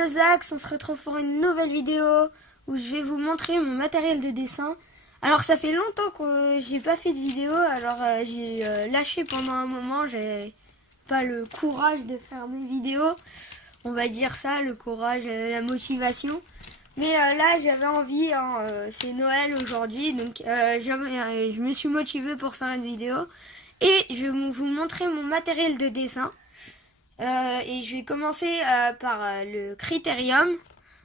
de Zax, on se retrouve pour une nouvelle vidéo où je vais vous montrer mon matériel de dessin. Alors ça fait longtemps que j'ai pas fait de vidéo, alors j'ai lâché pendant un moment, j'ai pas le courage de faire mes vidéos, on va dire ça, le courage, la motivation. Mais là j'avais envie, c'est Noël aujourd'hui, donc je me suis motivée pour faire une vidéo et je vais vous montrer mon matériel de dessin. Et je vais commencer par le critérium.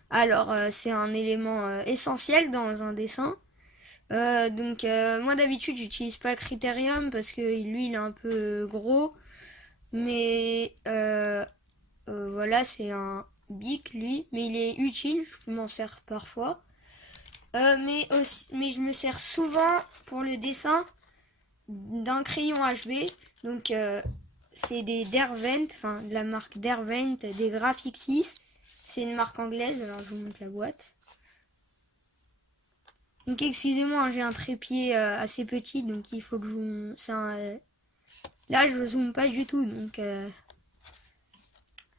Alors, c'est un élément essentiel dans un dessin. Moi d'habitude, j'utilise pas critérium parce que lui, il est un peu gros. Mais voilà, c'est un bic, lui. Mais il est utile, je m'en sers parfois. Mais je me sers souvent pour le dessin d'un crayon HB. Donc, c'est des Derwent, enfin de la marque Derwent, des Graphic 6. C'est une marque anglaise, alors je vous montre la boîte. Donc excusez-moi, j'ai un trépied assez petit, donc il faut que je vous... Là je ne zoome pas du tout, donc...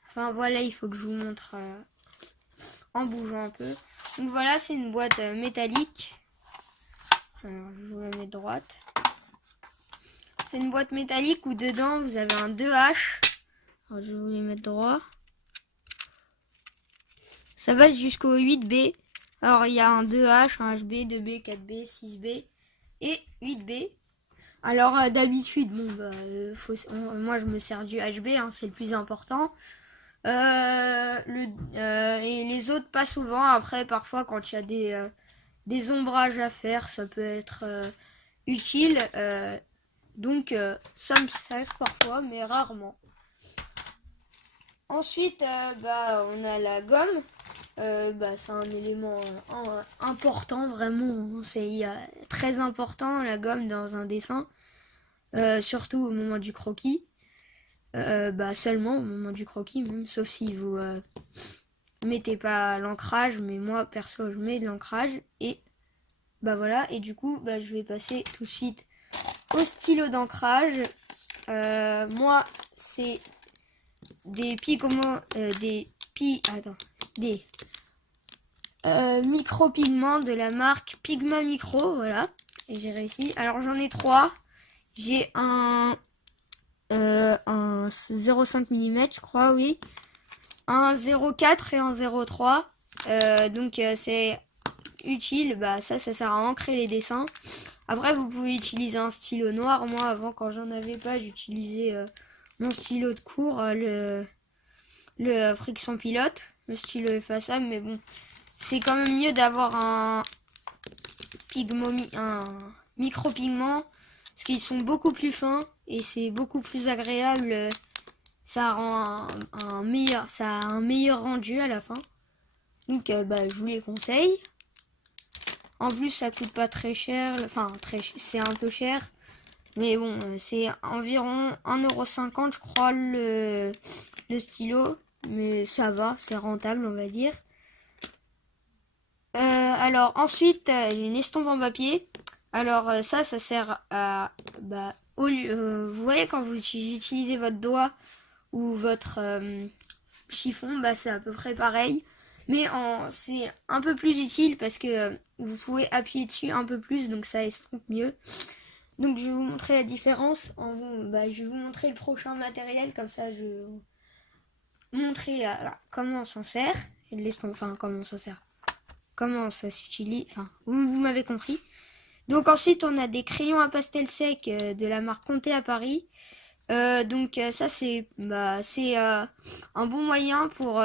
Enfin voilà, il faut que je vous montre en bougeant un peu. Donc voilà, c'est une boîte métallique. Alors je vous la mets droite. C'est une boîte métallique où dedans vous avez un 2H. Alors je vais vous les mettre droit. Ça va jusqu'au 8B. Alors il y a un 2H, un HB, 2B, 4B, 6B et 8B. Alors d'habitude, bon moi je me sers du HB, hein, c'est le plus important. Et les autres pas souvent. Après parfois quand il y a des ombrages à faire, ça peut être utile. Donc ça me sert parfois, mais rarement. Ensuite, on a la gomme. C'est un élément important, vraiment. C'est très important, la gomme, dans un dessin. Surtout au moment du croquis. Seulement au moment du croquis, même, sauf si vous mettez pas l'ancrage. Mais moi, perso, je mets de l'ancrage. Et voilà. Et du coup, je vais passer tout de suite au stylo d'ancrage. Moi, c'est des micro-pigments de la marque Pigma Micro, voilà. Et j'ai réussi. Alors j'en ai 3. J'ai un 0,5 mm, je crois, oui. Un 0,4 et un 0,3. C'est utile. Ça sert à ancrer les dessins. Après, vous pouvez utiliser un stylo noir. Moi, avant, quand j'en avais pas, j'utilisais mon stylo de cours, le Friction Pilote, le stylo effaçable, mais bon, c'est quand même mieux d'avoir un micro-pigment, parce qu'ils sont beaucoup plus fins et c'est beaucoup plus agréable. Ça rend un meilleur rendu à la fin. Donc, je vous les conseille. En plus, ça coûte pas très cher, c'est un peu cher. Mais bon, c'est environ 1,50 €, je crois, le stylo. Mais ça va, c'est rentable, on va dire. Alors, ensuite, j'ai une estompe en papier. Alors, ça sert à... vous voyez, quand vous utilisez votre doigt ou votre chiffon, c'est à peu près pareil. Mais c'est un peu plus utile parce que vous pouvez appuyer dessus un peu plus, donc ça estompe mieux. Donc je vais vous montrer la différence. Je vais vous montrer le prochain matériel, comme ça je vais vous montrer comment on s'en sert. Comment on s'en sert. Comment ça s'utilise. Vous m'avez compris. Donc ensuite on a des crayons à pastel sec de la marque Conté à Paris. Ça c'est un bon moyen pour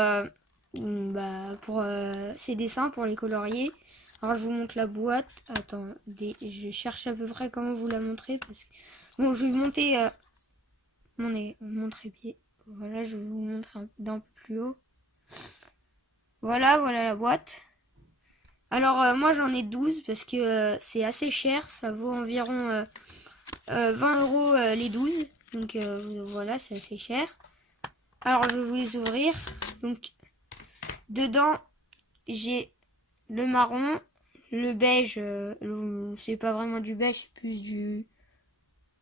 ces dessins, pour les colorier. Alors je vous montre la boîte. Attendez, je cherche à peu près comment vous la montrer parce que bon, je vais monter mon trépied. Voilà, je vais vous montrer d'un peu plus haut. Voilà la boîte. Alors moi j'en ai 12 parce que c'est assez cher, ça vaut environ 20 € les 12. Donc voilà, c'est assez cher. Alors je vais vous les ouvrir. Donc dedans j'ai le marron, le beige, c'est pas vraiment du beige, c'est plus du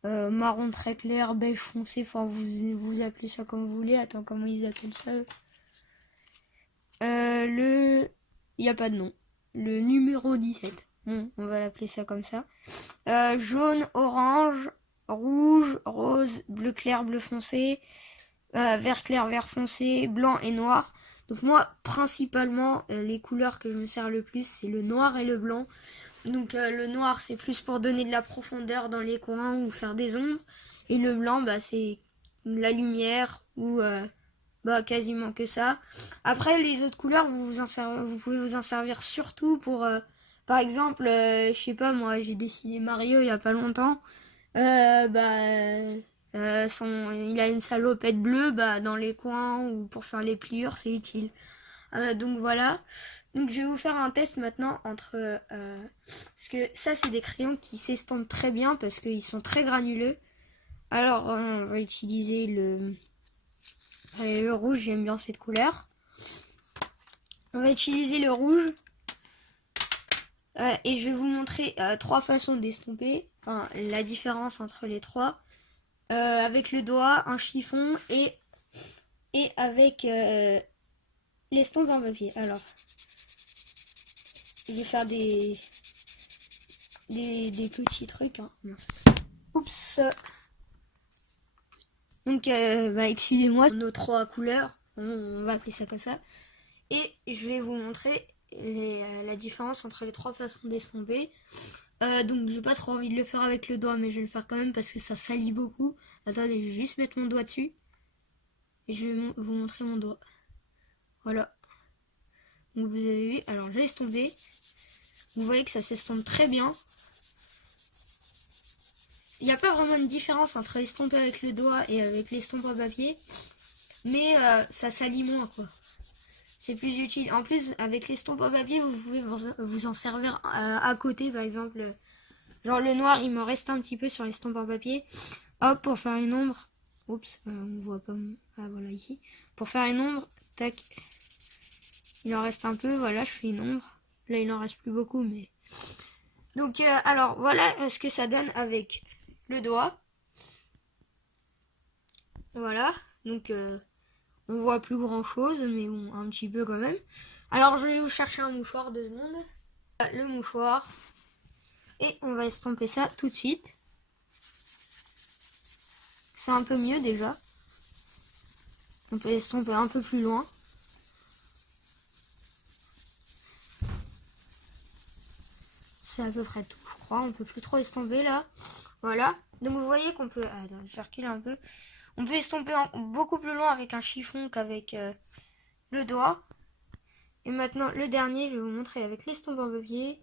marron très clair, beige foncé, vous appelez ça comme vous voulez. Attends, comment ils appellent ça? Il n'y a pas de nom. Le numéro 17. Bon, on va l'appeler ça comme ça. Jaune, orange, rouge, rose, bleu clair, bleu foncé, vert clair, vert foncé, blanc et noir. Donc moi, principalement, les couleurs que je me sers le plus, c'est le noir et le blanc. Donc le noir, c'est plus pour donner de la profondeur dans les coins ou faire des ombres. Et le blanc, bah, c'est la lumière ou bah, quasiment que ça. Après, les autres couleurs, vous pouvez vous en servir surtout pour... par exemple, je sais pas, moi, j'ai dessiné Mario il y a pas longtemps. Il a une salopette bleue, bah, dans les coins ou pour faire les pliures, c'est utile. Donc voilà. Donc je vais vous faire un test maintenant entre... parce que ça, c'est des crayons qui s'estompent très bien parce qu'ils sont très granuleux. Alors, on va utiliser le rouge, j'aime bien cette couleur. On va utiliser le rouge. Et je vais vous montrer 3 façons d'estomper. Enfin, la différence entre les 3. Avec le doigt, un chiffon et avec l'estompe en papier. Alors, je vais faire des petits trucs. Hein. Oups. Donc, excusez-moi, nos 3 couleurs, on va appeler ça comme ça. Et je vais vous montrer la différence entre les 3 façons d'estomper. Donc, j'ai pas trop envie de le faire avec le doigt, mais je vais le faire quand même parce que ça salit beaucoup. Attendez, je vais juste mettre mon doigt dessus. Et je vais vous montrer mon doigt. Voilà. Donc, vous avez vu. Alors, j'ai estompé. Vous voyez que ça s'estompe très bien. Il n'y a pas vraiment une différence entre estomper avec le doigt et avec l'estompe en papier. Mais ça salit moins, quoi. C'est plus utile. En plus, avec l'estompe en papier, vous pouvez vous en servir à côté, par exemple. Genre le noir, il me reste un petit peu sur l'estompe en papier. Hop, pour faire une ombre. Oups, on voit pas. Ah, voilà, ici. Pour faire une ombre, tac. Il en reste un peu, voilà, je fais une ombre. Là, il en reste plus beaucoup, mais... Donc, alors, voilà ce que ça donne avec le doigt. Voilà, donc... on voit plus grand chose, mais bon, un petit peu quand même. Alors je vais vous chercher un mouchoir 2 secondes. Le mouchoir. Et on va estomper ça tout de suite. C'est un peu mieux déjà. On peut estomper un peu plus loin. C'est à peu près tout, je crois. On peut plus trop estomper là. Voilà. Donc vous voyez qu'on peut... Attends, je recule un peu. On peut estomper beaucoup plus loin avec un chiffon qu'avec le doigt. Et maintenant, le dernier, je vais vous montrer avec l'estompe en papier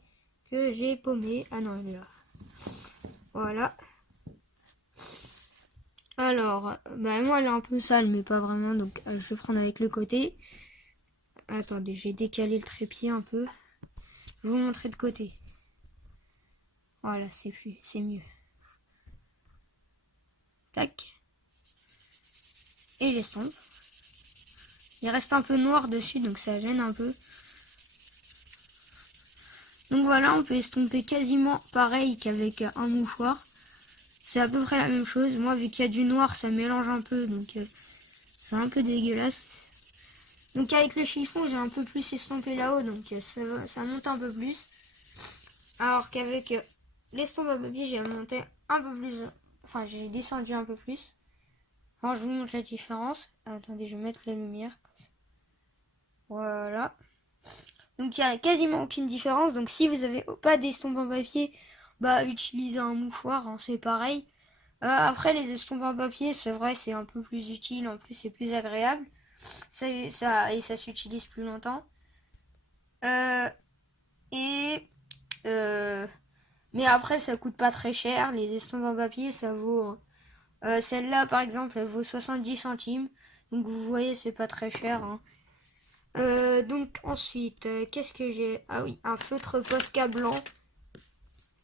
que j'ai paumé. Ah non, il est là. Voilà. Alors, bah moi, elle est un peu sale, mais pas vraiment. Donc, je vais prendre avec le côté. Attendez, j'ai décalé le trépied un peu. Je vais vous montrer de côté. Voilà, c'est mieux. Tac. Et j'estompe. Il reste un peu noir dessus, donc ça gêne un peu. Donc voilà, on peut estomper quasiment pareil qu'avec un mouchoir. C'est à peu près la même chose. Moi, vu qu'il y a du noir, ça mélange un peu, donc c'est un peu dégueulasse. Donc avec le chiffon, j'ai un peu plus estompé là-haut, donc ça monte un peu plus. Alors qu'avec l'estompe à papier, j'ai monté un peu plus... Enfin, j'ai descendu un peu plus. Alors, je vous montre la différence. Attendez, je vais mettre la lumière. Voilà. Donc, il n'y a quasiment aucune différence. Donc, si vous n'avez pas d'estompe en papier, bah, utilisez un mouchoir, hein, c'est pareil. Après, les estompes en papier, c'est vrai, c'est un peu plus utile. En plus, c'est plus agréable. Et ça s'utilise plus longtemps. Mais après, ça coûte pas très cher. Les estompes en papier, ça vaut... celle-là, par exemple, elle vaut 70 centimes. Donc, vous voyez, c'est pas très cher. Hein. Donc, ensuite, qu'est-ce que j'ai? Ah oui, un feutre Posca blanc.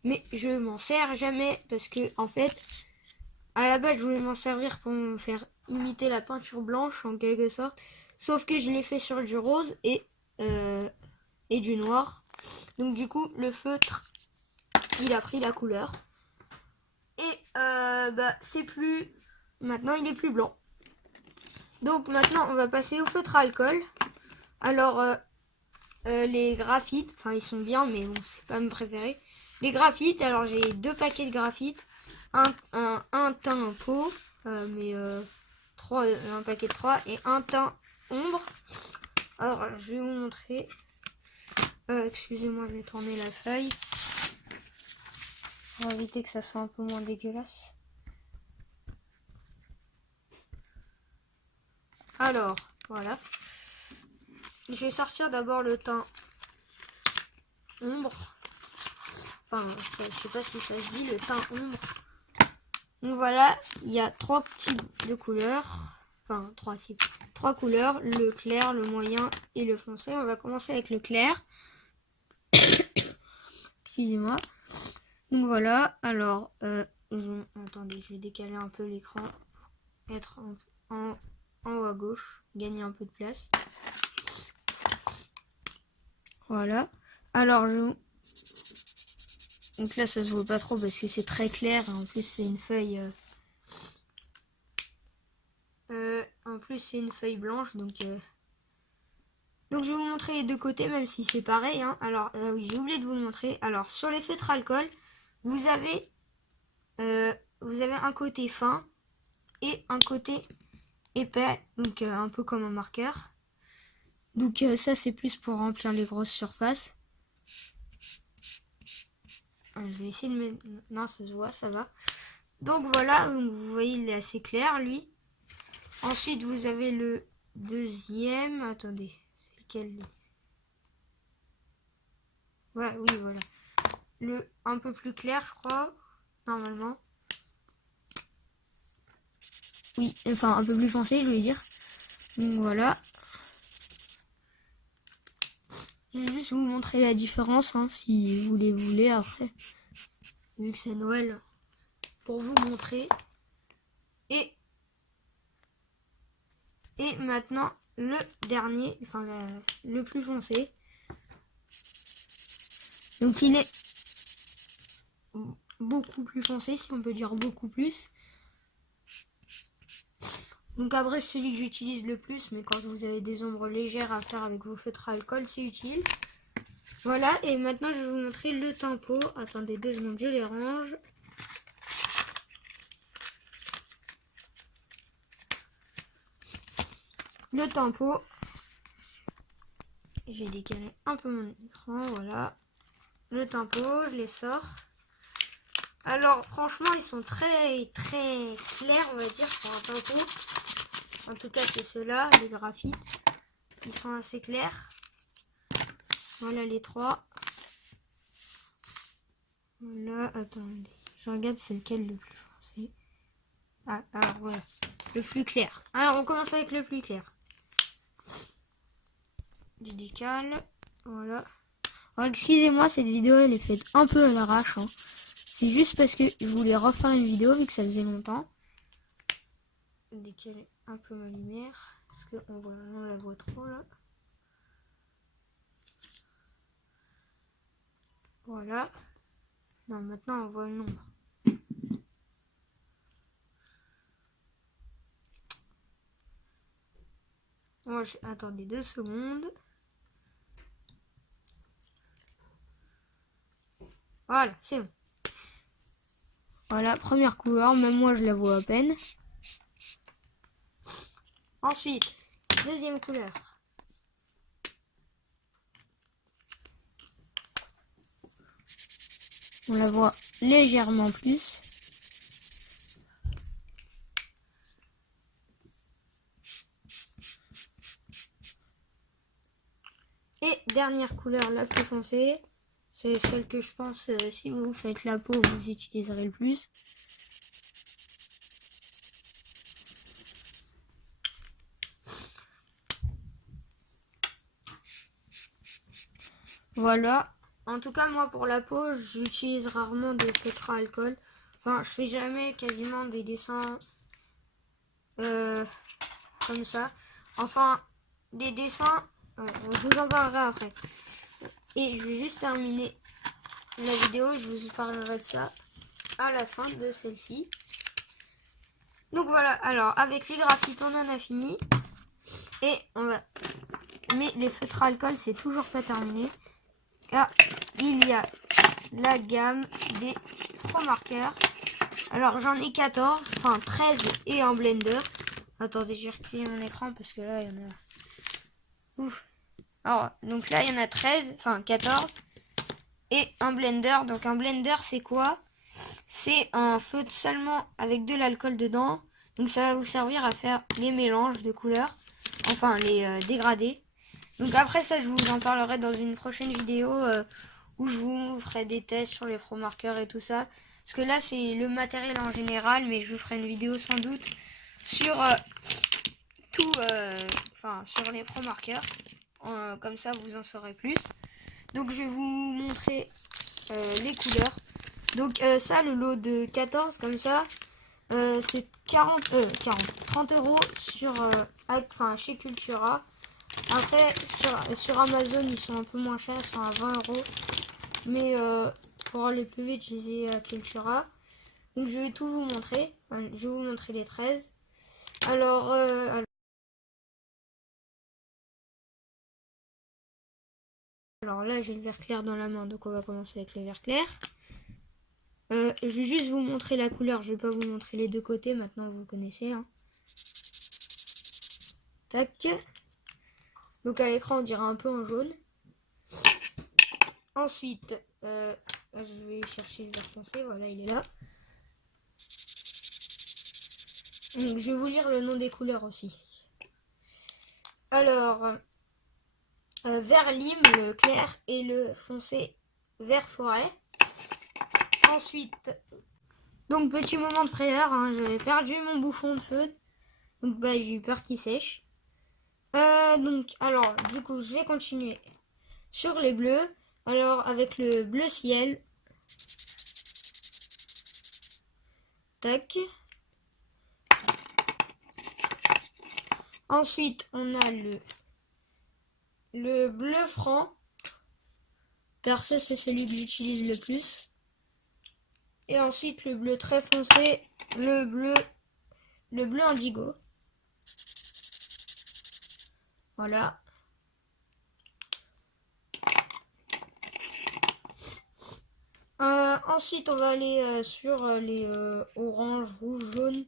Mais je m'en sers jamais parce que, en fait, à la base, je voulais m'en servir pour me faire imiter la peinture blanche, en quelque sorte. Sauf que je l'ai fait sur du rose et du noir. Donc, du coup, le feutre, il a pris la couleur. Et c'est plus... Maintenant, il est plus blanc. Donc maintenant, on va passer au feutre à alcool. Alors, les graphites, enfin ils sont bien, mais bon, c'est pas mes préférés. Les graphites, alors j'ai 2 paquets de graphites, un teint pot, un paquet de 3 et un teint ombre. Alors, je vais vous montrer. Excusez-moi, je vais tourner la feuille pour éviter que ça soit un peu moins dégueulasse. Alors, voilà. Je vais sortir d'abord le teint ombre. Enfin, je sais pas si ça se dit, le teint ombre. Donc voilà, il y a 3 types de couleurs. Enfin, 3 types. 3 couleurs, le clair, le moyen et le foncé. On va commencer avec le clair. Excusez-moi. Donc voilà, alors, attendez, je vais décaler un peu l'écran. Être en haut à gauche, gagner un peu de place. Voilà. Alors, donc là, ça se voit pas trop parce que c'est très clair. En plus, c'est une feuille... en plus, c'est une feuille blanche, donc je vais vous montrer les deux côtés, même si c'est pareil. Hein. Alors, oui, j'ai oublié de vous le montrer. Alors, sur les feutres alcool, vous avez un côté fin et un côté épais, donc un peu comme un marqueur. Donc ça, c'est plus pour remplir les grosses surfaces. Je vais essayer de mettre... Non, ça se voit, ça va. Donc voilà, vous voyez, il est assez clair, lui. Ensuite, vous avez le deuxième. Attendez, c'est lequel? Ouais, oui, voilà. Le un peu plus clair, je crois, normalement. Oui, enfin, un peu plus foncé, je veux dire. Donc voilà. Je vais juste vous montrer la différence, hein, si vous les voulez après. Vu que c'est Noël, pour vous montrer. Et maintenant, le dernier, enfin le plus foncé. Donc il est beaucoup plus foncé, si on peut dire beaucoup plus. Donc après, celui que j'utilise le plus, mais quand vous avez des ombres légères à faire avec vos feutres à alcool, c'est utile. Voilà, et maintenant je vais vous montrer le teint pot. Attendez 2 secondes, je les range. Le teint pot. J'ai décalé un peu mon écran, voilà. Le teint pot, je les sors. Alors franchement, ils sont très très clairs, on va dire, pour un teint pot. En tout cas, c'est ceux-là, les graphites. Ils sont assez clairs. Voilà les 3. Voilà, attendez. Je regarde c'est lequel le plus foncé. Ah, alors voilà. Le plus clair. Alors, on commence avec le plus clair. Je décale. Voilà. Alors, excusez-moi, cette vidéo, elle est faite un peu à l'arrache. Hein. C'est juste parce que je voulais refaire une vidéo, vu que ça faisait longtemps. Je décale un peu ma lumière. Parce qu'on la voit trop, là. Voilà. Non, maintenant, on voit le nombre. Attendez 2 secondes. Voilà, c'est bon. Voilà, première couleur, même moi je la vois à peine. Ensuite, deuxième couleur. On la voit légèrement plus. Et dernière couleur, la plus foncée. C'est celle que je pense, si vous faites la peau, vous utiliserez le plus. Voilà. En tout cas, moi, pour la peau, j'utilise rarement de feutre à alcool. Enfin, je fais jamais quasiment des dessins comme ça. Enfin, des dessins, je vous en parlerai après. Et je vais juste terminer la vidéo, je vous parlerai de ça à la fin de celle-ci. Donc voilà, alors avec les graphites on en a fini. Et on va mais les feutres à alcool, c'est toujours pas terminé. Car il y a la gamme des Pro-Markers. Alors j'en ai 14, enfin 13 et un blender. Attendez, je vais replier mon écran parce que là il y en a... Ouf. Alors, donc là il y en a 13, enfin 14 et un blender. Donc un blender c'est quoi? C'est un feutre seulement avec de l'alcool dedans. Donc ça va vous servir à faire les mélanges de couleurs, enfin les dégradés. Donc après ça je vous en parlerai dans une prochaine vidéo où je vous ferai des tests sur les Pro-Markers et tout ça. Parce que là c'est le matériel en général, mais je vous ferai une vidéo sans doute sur tout, enfin sur les Pro-Markers. Comme ça vous en saurez plus. Donc je vais vous montrer les couleurs. Donc ça, le lot de 14 comme ça, c'est 30 € sur, chez Cultura. Après, sur Amazon, ils sont un peu moins chers, ils sont à 20 €. Mais pour aller plus vite, je les ai à Cultura. Donc je vais tout vous montrer. Je vais vous montrer les 13. Alors là, j'ai le vert clair dans la main, donc on va commencer avec le vert clair. Je vais juste vous montrer la couleur, je vais pas vous montrer les deux côtés, maintenant vous connaissez. Hein. Tac. Donc à l'écran, on dirait un peu en jaune. Ensuite, je vais chercher le vert foncé, voilà, il est là. Donc, je vais vous lire le nom des couleurs aussi. Alors, vert lime, le clair, et le foncé, vert forêt. Ensuite, donc petit moment de frayeur, hein, j'avais perdu mon bouchon de feutre. Donc bah, j'ai eu peur qu'il sèche. Alors, du coup, je vais continuer sur les bleus. Alors, avec le bleu ciel. Tac. Ensuite, on a le bleu franc. Car ça, c'est celui que j'utilise le plus. Et ensuite, le bleu très foncé, le bleu indigo. Voilà. Ensuite, on va aller sur les orange, rouge, jaune.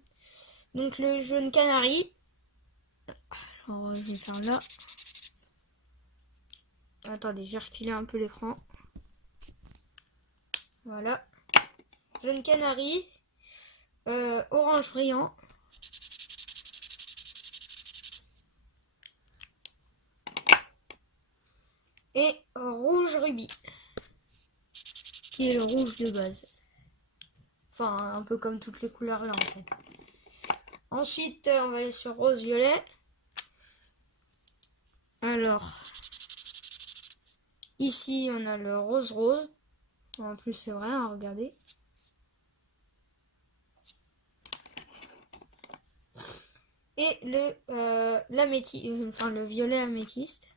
Donc, le jaune canari. Alors, je vais faire là. Attendez, j'ai reculé un peu l'écran. Voilà. Jaune canari. Orange brillant. Et rouge rubis. Qui est le rouge de base. Enfin, un peu comme toutes les couleurs là en fait. Ensuite, on va aller sur rose violet. Alors, ici, on a le rose rose. En plus, c'est vrai, hein, regardez. Et le violet améthyste.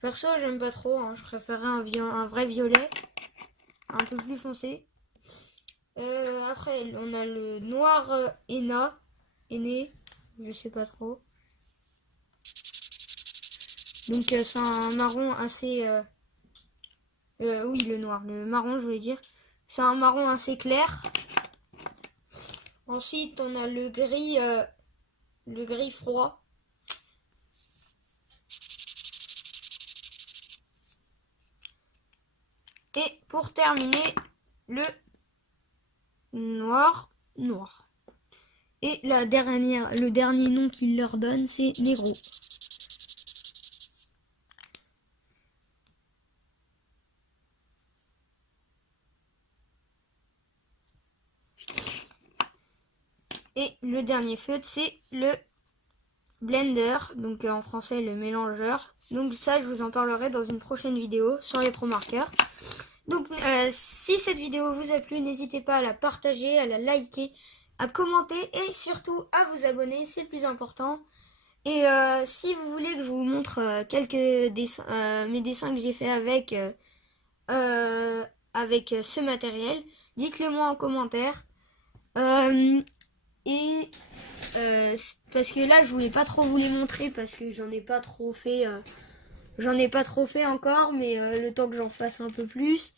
Perso, j'aime pas trop. Hein, je préférerais un vrai violet, un peu plus foncé. Après, on a le noir henné, je sais pas trop. Donc c'est un marron assez... oui, le marron, je voulais dire. C'est un marron assez clair. Ensuite, on a le gris froid. Et pour terminer, le noir. Et le dernier nom qu'il leur donne, c'est négro. Et le dernier feutre, c'est le blender, donc en français le mélangeur. Donc ça, je vous en parlerai dans une prochaine vidéo sur les Pro-Markers. Donc si cette vidéo vous a plu, n'hésitez pas à la partager, à la liker, à commenter et surtout à vous abonner, c'est le plus important. Et si vous voulez que je vous montre quelques dessins, mes dessins que j'ai fait avec ce matériel, dites-le moi en commentaire. Et parce que là je voulais pas trop vous les montrer parce que j'en ai pas trop fait encore, mais le temps que j'en fasse un peu plus.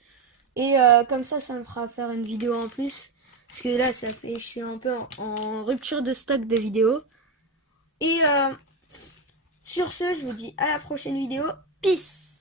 Et comme ça me fera faire une vidéo en plus. Parce que là, je suis un peu en rupture de stock de vidéos. Et sur ce, je vous dis à la prochaine vidéo. Peace!